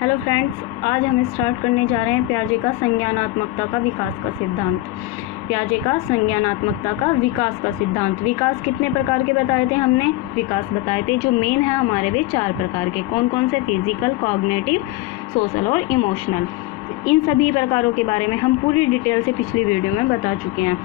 Hello friends, आज हम start करने जा रहे हैं पियाजे का संज्ञानात्मकता का विकास का सिद्धांत। पियाजे का संज्ञानात्मकता का विकास का सिद्धांत। विकास कितने प्रकार के बताए थे हमने? विकास बताए थे जो मेन है हमारे वे 4 प्रकार के। कौन कौन से? फिजिकल, कॉग्निटिव, सोशल और इमोशनल। इन सभी प्रकारों के बारे में हम पूरी डिटेल से पिछली वीडियो में बता चुके हैं।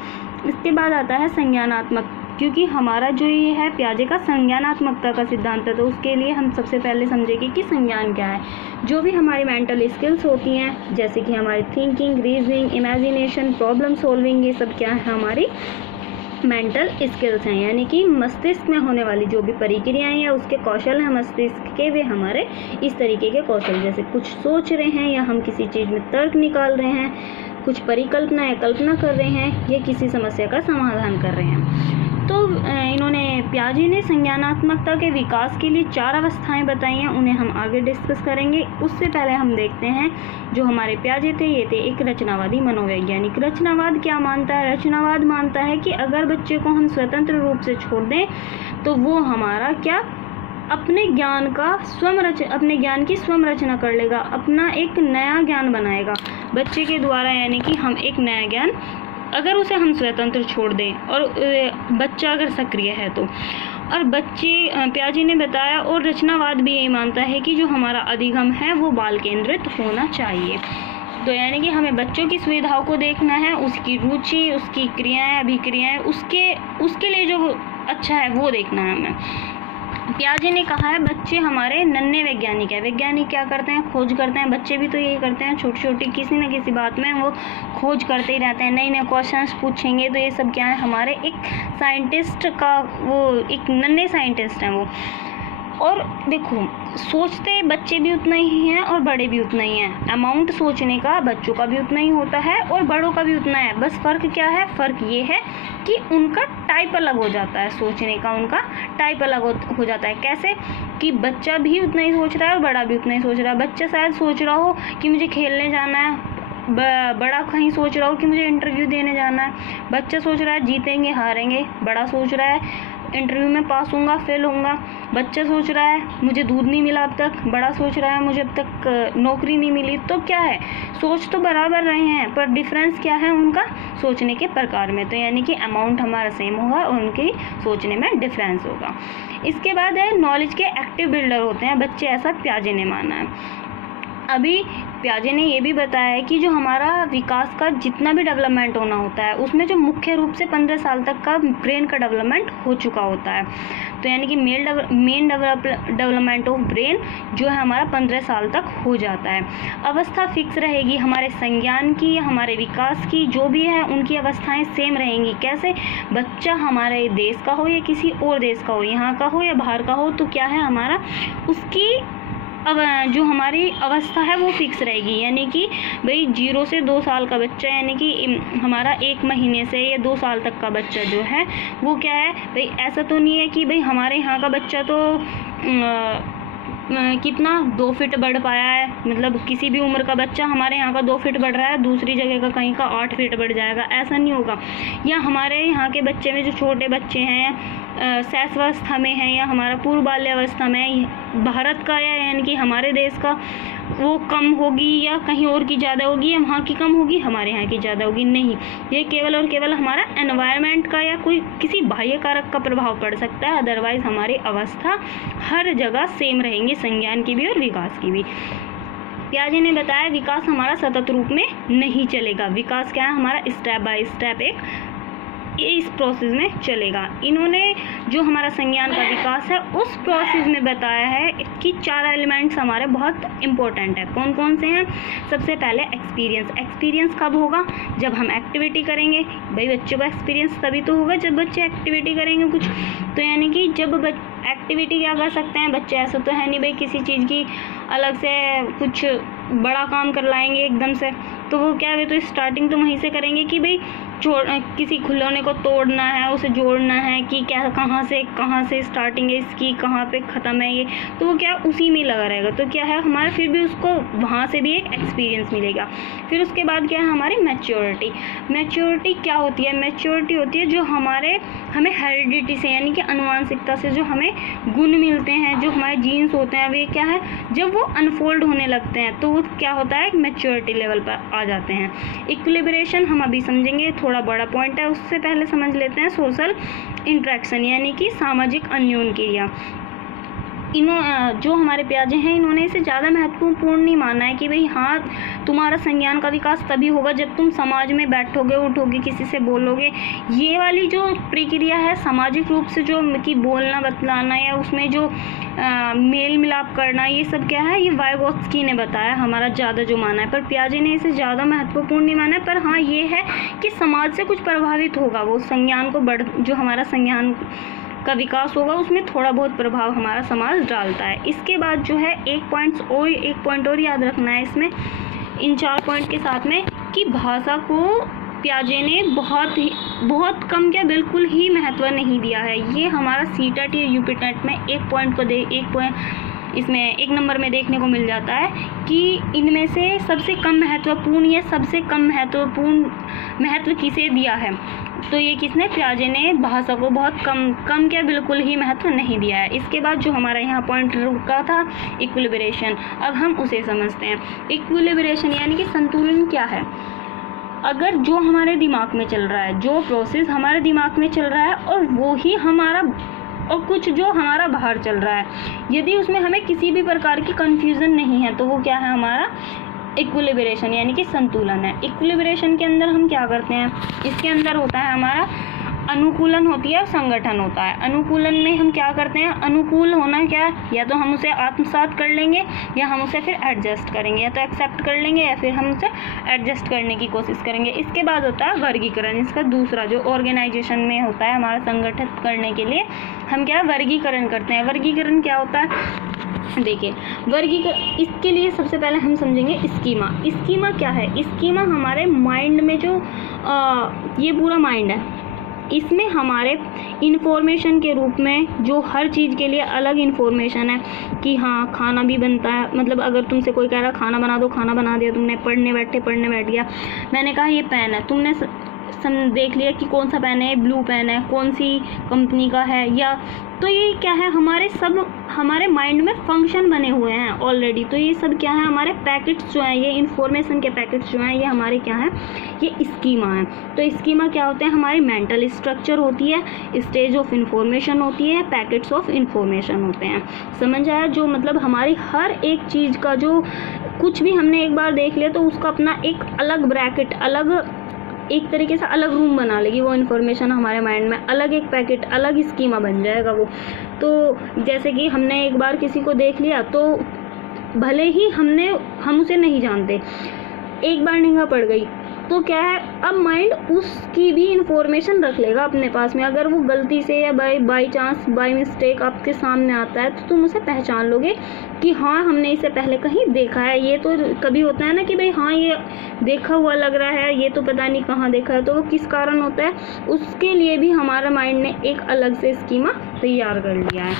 इसके बाद आता है संज्ञानात्मक, क्योंकि हमारा जो ये है पियाजे का संज्ञानात्मकता का सिद्धांत है, तो उसके लिए हम सबसे पहले समझेंगे कि संज्ञान क्या है। जो भी हमारी मेंटल स्किल्स होती हैं, जैसे कि हमारी thinking, reasoning, imagination, problem solving, ये सब क्या है? हमारी मेंटल स्किल्स हैं, यानी कि मस्तिष्क में होने वाली जो भी प्रक्रियाएं या उसके कौशल हैं मस्तिष्क के, वे हमारे इस तरीके के कौशल, जैसे कुछ सोच रहे हैं या हम किसी चीज़ में तर्क निकाल रहे हैं, कुछ परिकल्पना या कल्पना कर रहे हैं, या किसी समस्या का समाधान कर रहे हैं। तो पियाजे ने संज्ञानात्मकता के विकास के लिए 4 अवस्थाएं बताई हैं, उन्हें हम आगे डिस्कस करेंगे। उससे पहले हम देखते हैं जो हमारे पियाजे थे, ये थे एक रचनावादी मनोवैज्ञानिक। रचनावाद क्या मानता है? रचनावाद मानता है कि अगर बच्चे को हम स्वतंत्र रूप से छोड़ दें तो वो हमारा क्या, अपने ज्ञान की स्वयं रचना कर लेगा, अपना एक नया ज्ञान बनाएगा बच्चे के द्वारा, यानी कि हम एक नया ज्ञान, अगर उसे हम स्वतंत्र छोड़ दें और बच्चा अगर सक्रिय है तो। और पियाजे ने बताया, और रचनावाद भी यही मानता है कि जो हमारा अधिगम है वो बाल केंद्रित होना चाहिए। तो यानी कि हमें बच्चों की सुविधाओं को देखना है, उसकी रुचि, उसकी क्रियाएं, अभिक्रियाएं, उसके लिए जो अच्छा है वो देखना है हमें। पियाजे ने कहा है बच्चे हमारे नन्हे वैज्ञानिक है। वैज्ञानिक क्या करते हैं? खोज करते हैं। बच्चे भी तो यही करते हैं, छोटी छोटी किसी न किसी बात में वो खोज करते ही रहते हैं, नए नए क्वेश्चंस पूछेंगे। तो ये सब क्या है? हमारे एक साइंटिस्ट का, वो एक नन्हे साइंटिस्ट हैं वो। और देखो, सोचते बच्चे भी उतना ही हैं और बड़े भी उतना ही हैं। अमाउंट सोचने का बच्चों का भी उतना ही होता है और बड़ों का भी उतना है। बस फ़र्क क्या है? फ़र्क ये है कि उनका टाइप अलग हो जाता है, सोचने का उनका टाइप अलग हो जाता है। कैसे? कि बच्चा भी उतना ही सोच रहा है और बड़ा भी उतना ही सोच रहा है। बच्चा शायद सोच रहा हो कि मुझे खेलने जाना है, बड़ा कहीं सोच रहा हो कि मुझे इंटरव्यू देने जाना है। बच्चा सोच रहा है जीतेंगे हारेंगे, बड़ा सोच रहा है इंटरव्यू में पास होऊंगा फेल होऊंगा। बच्चा सोच रहा है मुझे दूध नहीं मिला अब तक, बड़ा सोच रहा है मुझे अब तक नौकरी नहीं मिली। तो क्या है? सोच तो बराबर रहे हैं, पर डिफरेंस क्या है उनका? सोचने के प्रकार में। तो यानी कि अमाउंट हमारा सेम होगा और उनकी सोचने में डिफरेंस होगा। इसके बाद है नॉलेज के एक्टिव बिल्डर होते हैं बच्चे, ऐसा पियाजे ने माना है। अभी पियाजे ने ये भी बताया है कि जो हमारा विकास का जितना भी डेवलपमेंट होना होता है, उसमें जो मुख्य रूप से 15 साल तक का ब्रेन का डेवलपमेंट हो चुका होता है। तो यानी कि मेन डेवलपमेंट ऑफ ब्रेन जो है हमारा 15 साल तक हो जाता है। अवस्था फिक्स रहेगी हमारे संज्ञान की या हमारे विकास की, जो भी है उनकी अवस्थाएं सेम रहेंगी। कैसे? बच्चा हमारे देश का हो या किसी और देश का हो, यहाँ का हो या बाहर का हो, तो क्या है हमारा, उसकी अब जो हमारी अवस्था है वो फिक्स रहेगी। यानी कि भाई 0 से 2 साल का बच्चा, यानी कि हमारा 1 महीने से या 2 साल तक का बच्चा जो है वो क्या है भाई, ऐसा तो नहीं है कि भाई हमारे यहाँ का बच्चा तो कितना 2 फीट बढ़ पाया है, मतलब किसी भी उम्र का बच्चा हमारे यहाँ का 2 फीट बढ़ रहा है, दूसरी जगह का कहीं का 8 फीट बढ़ जाएगा, ऐसा नहीं होगा। या हमारे यहाँ के बच्चे में जो छोटे बच्चे हैं शैशवावस्था में हैं या हमारा पूर्व बाल्यावस्था में, भारत का या यानी कि हमारे देश का वो कम होगी या कहीं और की ज़्यादा होगी, या वहाँ की कम होगी हमारे यहाँ की ज़्यादा होगी, नहीं। ये केवल और केवल हमारा एनवायरनमेंट का या कोई किसी बाह्य कारक का प्रभाव पड़ सकता है। अदरवाइज़ हमारी अवस्था हर जगह सेम रहेंगी, संज्ञान की भी और विकास की भी। पियाजे ने बताया विकास हमारा सतत रूप में नहीं चलेगा। विकास क्या है? हमारा स्टेप बाय स्टेप एक इस प्रोसेस में चलेगा। इन्होंने जो हमारा संज्ञान का विकास है उस प्रोसेस में बताया है कि 4 एलिमेंट्स हमारे बहुत इंपॉर्टेंट है। कौन कौन से हैं? सबसे पहले एक्सपीरियंस। एक्सपीरियंस कब होगा? जब हम एक्टिविटी करेंगे। भाई बच्चों का एक्सपीरियंस तभी तो होगा जब बच्चे एक्टिविटी करेंगे कुछ। तो यानी कि जब एक्टिविटी क्या कर सकते हैं बच्चे, ऐसा तो है नहीं भाई किसी चीज़ की अलग से कुछ बड़ा काम कर लाएंगे एकदम से, तो वो क्या है तो स्टार्टिंग तो वहीं से करेंगे कि भाई किसी खिलौने को तोड़ना है, उसे जोड़ना है कि क्या कहाँ से स्टार्टिंग है इसकी, कहाँ पे ख़त्म है ये, तो वो क्या उसी में लगा रहेगा। तो क्या है हमारा फिर भी उसको वहाँ से भी एक एक्सपीरियंस मिलेगा। फिर उसके बाद क्या है हमारी मैच्योरिटी क्या होती है? मैच्योरिटी होती है जो हमें हेरिडिटी से यानी कि आनुवंशिकता से जो हमें गुण मिलते हैं, जो हमारे जीन्स होते हैं, वे क्या है जब वो अनफोल्ड होने लगते हैं तो वो क्या होता है मैच्योरिटी लेवल पर आ जाते हैं। इक्विलिब्रेशन हम अभी समझेंगे, थोड़ा बड़ा पॉइंट है, उससे पहले समझ लेते हैं सोशल इंटरेक्शन यानी कि सामाजिक अन्योन क्रिया। जो हमारे पियाजे हैं इन्होंने इसे ज़्यादा महत्वपूर्ण नहीं माना है कि भाई हाँ तुम्हारा संज्ञान का विकास तभी होगा जब तुम समाज में बैठोगे, उठोगे, किसी से बोलोगे। ये वाली जो प्रक्रिया है सामाजिक रूप से जो कि बोलना बतलाना या उसमें जो मेल मिलाप करना, ये सब क्या है ये वाइगोत्स्की ने बताया हमारा ज़्यादा जो माना है, पर पियाजे ने इसे ज़्यादा महत्वपूर्ण नहीं माना है। पर हाँ ये है कि समाज से कुछ प्रभावित होगा, वो संज्ञान को जो हमारा संज्ञान का विकास होगा उसमें थोड़ा बहुत प्रभाव हमारा समाज डालता है। इसके बाद जो है एक पॉइंट और याद रखना है इसमें, इन 4 पॉइंट के साथ में, कि भाषा को पियाजे ने बहुत कम क्या बिल्कुल ही महत्व नहीं दिया है। ये हमारा सीटेट या यूपीटेट में इसमें 1 नंबर में देखने को मिल जाता है कि इनमें से सबसे कम महत्व किसे दिया है, तो ये किसने? पियाजे ने भाषा को बहुत कम क्या बिल्कुल ही महत्व नहीं दिया है। इसके बाद जो हमारा यहाँ पॉइंट रुका था इक्विलिब्रेशन, अब हम उसे समझते हैं। इक्विलिब्रेशन यानी कि संतुलन क्या है? अगर जो हमारे दिमाग में चल रहा है, जो प्रोसेस हमारे दिमाग में चल रहा है और वो ही हमारा और कुछ जो हमारा बाहर चल रहा है, यदि उसमें हमें किसी भी प्रकार की कन्फ्यूज़न नहीं है तो वो क्या है हमारा इक्विलिब्रेशन यानी कि संतुलन है। इक्विलिब्रेशन के अंदर हम क्या करते हैं? इसके अंदर होता है हमारा अनुकूलन होती है और संगठन होता है। अनुकूलन में हम क्या करते हैं? अनुकूल होना क्या, या तो हम उसे आत्मसात कर लेंगे या हम उसे फिर एडजस्ट करेंगे, या तो एक्सेप्ट कर लेंगे या फिर हम उसे एडजस्ट करने की कोशिश करेंगे। इसके बाद होता है वर्गीकरण, इसका दूसरा जो ऑर्गेनाइजेशन में होता है हमारा संगठित करने के लिए हम क्या वर्गीकरण करते हैं। वर्गीकरण क्या होता है? देखिए वर्गीकरण, इसके लिए सबसे पहले हम समझेंगे स्कीमा क्या है। स्कीमा हमारे माइंड में जो ये पूरा माइंड है, इसमें हमारे इन्फॉर्मेशन के रूप में जो हर चीज़ के लिए अलग इन्फॉर्मेशन है कि हाँ खाना भी बनता है, मतलब अगर तुमसे कोई कह रहा खाना बना दो, खाना बना दिया तुमने, पढ़ने बैठ गया, मैंने कहा ये पेन है, तुमने देख लिया कि कौन सा पेन है, ब्लू पेन है, कौन सी कंपनी का है, या तो ये क्या है हमारे माइंड में फंक्शन बने हुए हैं ऑलरेडी। तो ये सब क्या है हमारे पैकेट्स जो हैं, ये इन्फॉर्मेशन के पैकेट्स जो हैं ये हमारे क्या हैं, ये स्कीमा है। तो स्कीमा क्या होते हैं? हमारी मेंटल स्ट्रक्चर होती है, स्टेज ऑफ इंफॉर्मेशन होती है, पैकेट्स ऑफ इंफॉर्मेशन होते हैं। समझ आया? जो मतलब हमारी हर एक चीज़ का जो कुछ भी हमने एक बार देख लिया तो उसका अपना एक अलग ब्रैकेट, अलग एक तरीके से अलग रूम बना लेगी वो इन्फॉर्मेशन हमारे माइंड में, अलग एक पैकेट, अलग स्कीमा बन जाएगा वो। तो जैसे कि हमने एक बार किसी को देख लिया तो भले ही हम उसे नहीं जानते, एक बार निगाह पड़ गई तो क्या है अब माइंड उसकी भी इंफॉर्मेशन रख लेगा अपने पास में। अगर वो गलती से या बाई चांस बाई मिस्टेक आपके सामने आता है तो तुम उसे पहचान लोगे कि हाँ हमने इसे पहले कहीं देखा है। ये तो कभी होता है ना कि भाई हाँ ये देखा हुआ लग रहा है, ये तो पता नहीं कहाँ देखा है, तो वो किस कारण होता है, उसके लिए भी हमारा माइंड ने एक अलग से स्कीमा तैयार कर लिया है।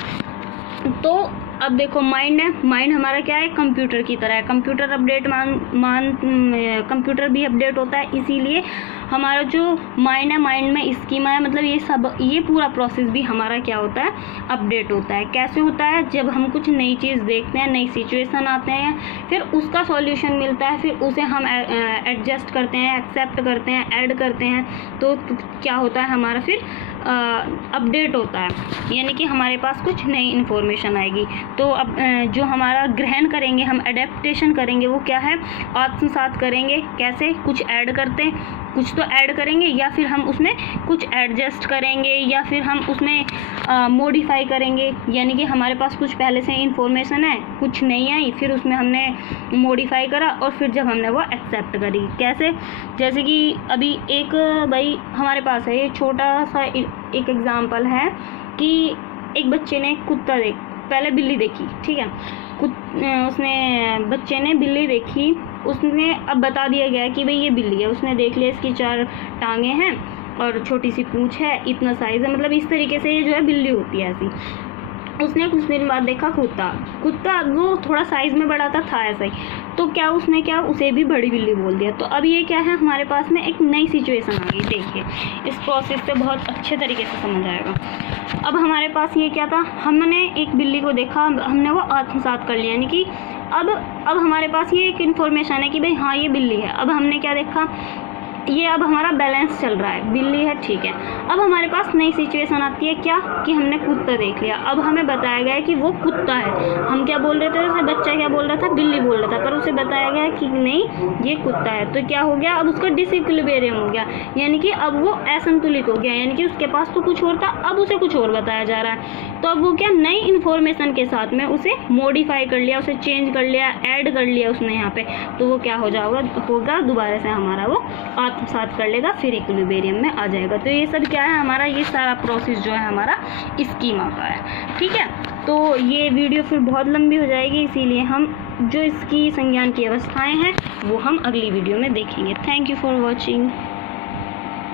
तो अब देखो माइंड है, माइंड हमारा क्या है? कंप्यूटर की तरह है। कंप्यूटर अपडेट कंप्यूटर भी अपडेट होता है, इसीलिए हमारा जो माइंड है, माइंड में स्कीमा है, मतलब ये पूरा प्रोसेस भी हमारा क्या होता है? अपडेट होता है। कैसे होता है? जब हम कुछ नई चीज़ देखते हैं, नई सिचुएशन आते हैं, फिर उसका सॉल्यूशन मिलता है, फिर उसे हम एडजस्ट करते हैं, एक्सेप्ट करते हैं, ऐड करते हैं, तो क्या होता है हमारा फिर अपडेट होता है, यानी कि हमारे पास कुछ नई इन्फॉर्मेशन आएगी। तो अब जो हमारा ग्रहण करेंगे, हम एडेप्टेशन करेंगे, वो क्या है? आत्मसात करेंगे। कैसे? कुछ ऐड करते हैं, कुछ तो ऐड करेंगे, या फिर हम उसमें कुछ एडजस्ट करेंगे, या फिर हम उसमें मॉडिफाई करेंगे, यानी कि हमारे पास कुछ पहले से इन्फॉर्मेशन है, कुछ नहीं आई, फिर उसमें हमने मॉडिफाई करा और फिर जब हमने वो एक्सेप्ट करी। कैसे? जैसे कि अभी एक भाई हमारे पास है, ये छोटा सा एक एग्जाम्पल है कि एक बच्चे ने कुत्ता पहले बिल्ली देखी, ठीक है, उसने बच्चे ने बिल्ली देखी, उसने अब बता दिया गया कि भाई ये बिल्ली है, उसने देख लिया इसकी 4 टांगें हैं और छोटी सी पूंछ है, इतना साइज़ है, मतलब इस तरीके से ये जो है बिल्ली होती है ऐसी। उसने कुछ दिन बाद देखा कुत्ता वो थोड़ा साइज़ में बड़ा था ऐसा ही, तो क्या उसने उसे भी बड़ी बिल्ली बोल दिया। तो अब ये क्या है, हमारे पास में एक नई सिचुएशन आ गई। देखिए इस प्रोसेस से बहुत अच्छे तरीके से समझ आएगा। अब हमारे पास ये क्या था, हमने एक बिल्ली को देखा, हमने वो आत्मसात कर लिया, यानी कि अब हमारे पास ये एक इन्फॉर्मेशन है कि भाई हाँ ये बिल्ली है। अब हमने क्या देखा, ये अब हमारा बैलेंस चल रहा है, बिल्ली है ठीक है। अब हमारे पास नई सिचुएशन आती है क्या, कि हमने कुत्ता देख लिया। अब हमें बताया गया है कि वो कुत्ता है। हम क्या बोल रहे थे, उसे बच्चा क्या बोल रहा था, बिल्ली बोल रहा था, पर उसे बताया गया कि नहीं ये कुत्ता है। तो क्या हो गया, अब उसका डिसइक्विलिब्रियम हो गया, यानी कि अब वो असंतुलित हो गया, यानी कि उसके पास तो कुछ और था, अब उसे कुछ और बताया जा रहा है। तो अब वो क्या, नई इन्फॉर्मेशन के साथ में उसे मॉडिफाई कर लिया, उसे चेंज कर लिया, ऐड कर लिया उसने यहाँ पे। तो वो क्या हो होगा दोबारा से हमारा वो आत्मसात कर लेगा, फिर इक्विलिब्रियम में आ जाएगा। तो ये सब क्या है हमारा, ये सारा प्रोसेस जो है हमारा स्कीमा का है, ठीक है। तो ये वीडियो फिर बहुत लंबी हो जाएगी, इसीलिए हम जो इसकी संज्ञान की अवस्थाएं हैं वो हम अगली वीडियो में देखेंगे। Thank you for watching.